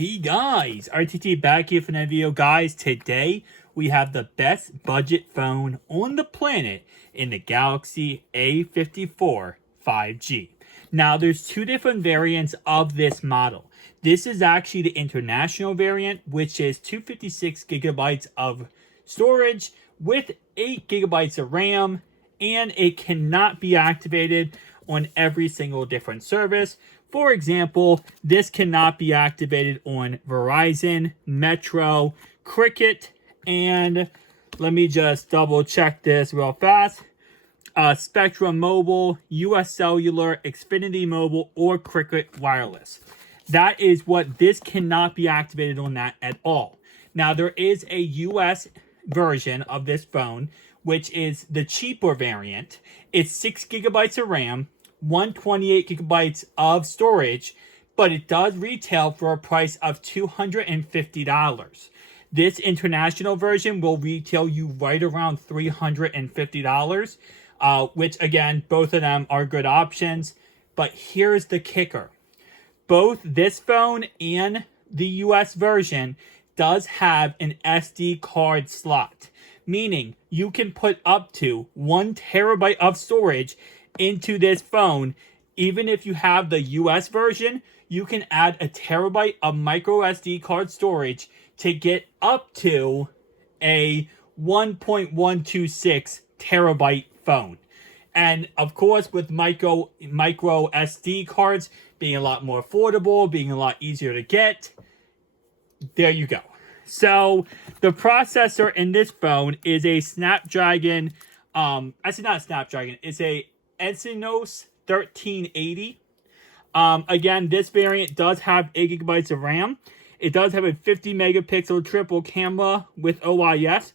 Hey guys, RTT back here for another video. Guys, today we have the best budget phone on the planet in the Galaxy A54 5G. Now, there's two different variants of this model. This is actually the international variant, which is 256 gigabytes of storage with 8 gigabytes of RAM, and it cannot be activated on every single different service. For example, this cannot be activated on Verizon, Metro, Cricket, and let me just double check this real fast. Spectrum Mobile, US Cellular, Xfinity Mobile, or Cricket Wireless. That is what this cannot be activated on that at all. Now, there is a US version of this phone, which is the cheaper variant. It's 6 gigabytes of RAM, 128 gigabytes of storage, but it does retail for a price of $250. This international version will retail you right around $350, which again, both of them are good options. But here's the kicker. Both this phone and the US version does have an SD card slot, meaning you can put up to 1 terabyte of storage into this phone. Even if you have the US version, you can add a terabyte of micro SD card storage to get up to a 1.126 terabyte phone. And of course, with micro SD cards being a lot more affordable, being a lot easier to get, there you go. So the processor in this phone is a Snapdragon, actually not a Snapdragon, it's a Exynos 1380. Again, this variant does have 8 gigabytes of RAM. It does have a 50 megapixel triple camera with OIS.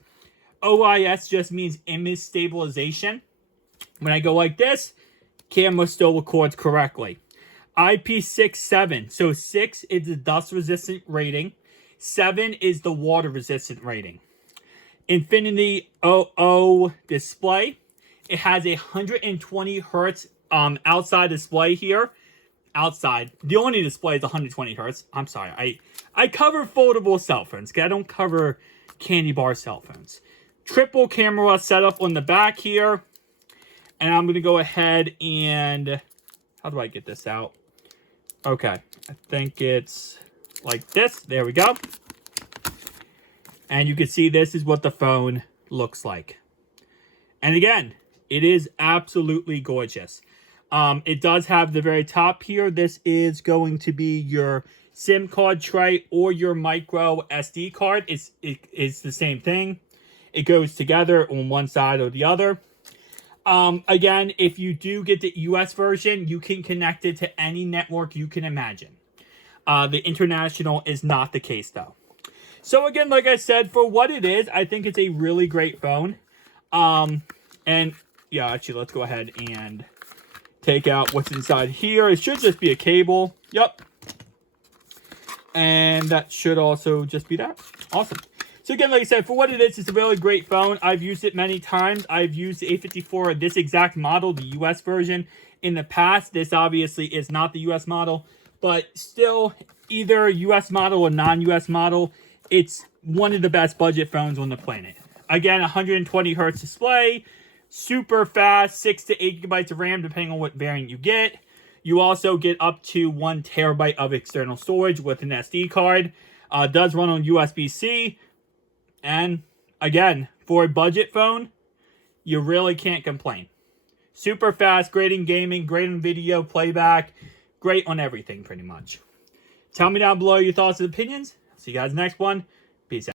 OIS just means image stabilization. When I go like this, camera still records correctly. IP67. So 6 is the dust resistant rating. 7 is the water resistant rating. Infinity OO display. It has a 120 hertz outside display here. Outside. The only display is 120 hertz. I'm sorry. I cover foldable cell phones. I don't cover candy bar cell phones. Triple camera setup on the back here. And I'm going to go ahead and... How do I get this out? Okay. I think it's like this. There we go. And you can see this is what the phone looks like. And again, it is absolutely gorgeous. It does have the very top here. This is going to be your SIM card tray or your micro SD card. It's the same thing. It goes together on one side or the other. Again, if you do get the US version, you can connect it to any network you can imagine. The international is not the case, though. So again, like I said, for what it is, I think it's a really great phone. And yeah, actually, let's go ahead and take out what's inside here. It should just be a cable. Yep. And that should also just be that. Awesome. So again, like I said, for what it is, it's a really great phone. I've used it many times. I've used the A54, this exact model, the US version, in the past. This obviously is not the US model, but still, either US model or non-US model, it's one of the best budget phones on the planet. Again, 120 hertz display, super fast, 6 to 8 gigabytes of RAM, depending on what variant you get. You also get up to 1 terabyte of external storage with an SD card. Does run on USB-C. And again, for a budget phone, you really can't complain. Super fast, great in gaming, great in video playback, great on everything pretty much. Tell me down below your thoughts and opinions. See you guys next one.